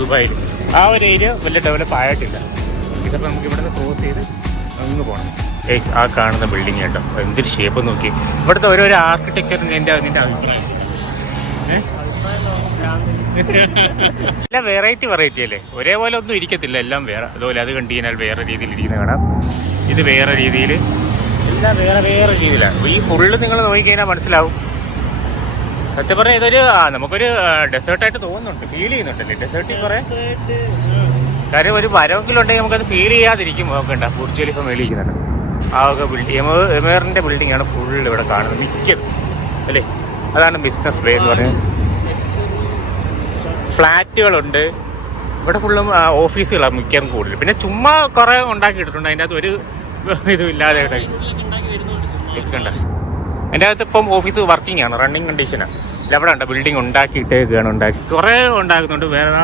ദുബായിൽ. ആ ഒരു ഏരിയ വലിയ ഡെവലപ്പ് ആയിട്ടില്ല. ഇതപ്പോൾ നമുക്ക് ഇവിടെ നിന്ന് ക്രോസ് ചെയ്ത് അങ്ങ് പോകണം. ആ കാണുന്ന ബിൽഡിങ് കേട്ടോ, എന്തൊരു ഷേപ്പ് നോക്കി. ഇവിടുത്തെ ഓരോരോ ആർക്കിടെക്ചറിന് എൻ്റെ അഭിപ്രായം എല്ലാം വെറൈറ്റി അല്ലേ, ഒരേപോലെ ഒന്നും ഇരിക്കത്തില്ല, എല്ലാം വേറെ. അതുപോലെ അത് കണ്ടു കഴിഞ്ഞാൽ വേറെ രീതിയിൽ ഇരിക്കുന്ന കാണാം, ഇത് വേറെ രീതിയിൽ, എല്ലാം വേറെ രീതിയിലാണ്. ഈ ഫുള്ള് നിങ്ങൾ നോക്കിക്കഴിഞ്ഞാൽ മനസ്സിലാവും. സത്യം പറഞ്ഞാൽ ഇതൊരു നമുക്കൊരു ഡെസേർട്ടായിട്ട് തോന്നുന്നുണ്ട്, ഫീൽ ചെയ്യുന്നുണ്ടല്ലേ ഡെസേർട്ടിൽ കുറേ കാര്യം. ഒരു മരമെങ്കിലും ഉണ്ടെങ്കിൽ നമുക്കത് ഫീൽ ചെയ്യാതിരിക്കും. നോക്കണ്ട ബുർജ് ഖലീഫ മേളിയിരിക്കുന്നുണ്ട്. ആ ഒക്കെ ബിൽഡിംഗ് എമേറിൻ്റെ ബിൽഡിംഗ് ആണ് ഫുള്ള് ഇവിടെ കാണുന്നത് മിക്കത് അല്ലേ. അതാണ് ബിസിനസ് ബേ എന്ന് പറയുന്നത്. ഫ്ലാറ്റുകളുണ്ട് ഇവിടെ, ഫുള്ളും ഓഫീസുകളാണ് മിക്കതും കൂടുതൽ. പിന്നെ ചുമ്മാ കുറേ ഉണ്ടാക്കിയിട്ടുണ്ട്, അതിൻ്റെ അകത്ത് ഒരു ഇതും ഇല്ലാതെ കണ്ട. അതിൻ്റെ അകത്ത് ഇപ്പം ഓഫീസ് വർക്കിംഗ് ആണ്, റണ്ണിങ് കണ്ടീഷനാണ്. അവിടെ ഉണ്ട് ബിൽഡിംഗ് ഉണ്ടാക്കിയിട്ട് ഉണ്ടാക്കി കുറേ ഉണ്ടാക്കുന്നുണ്ട്. വേറെ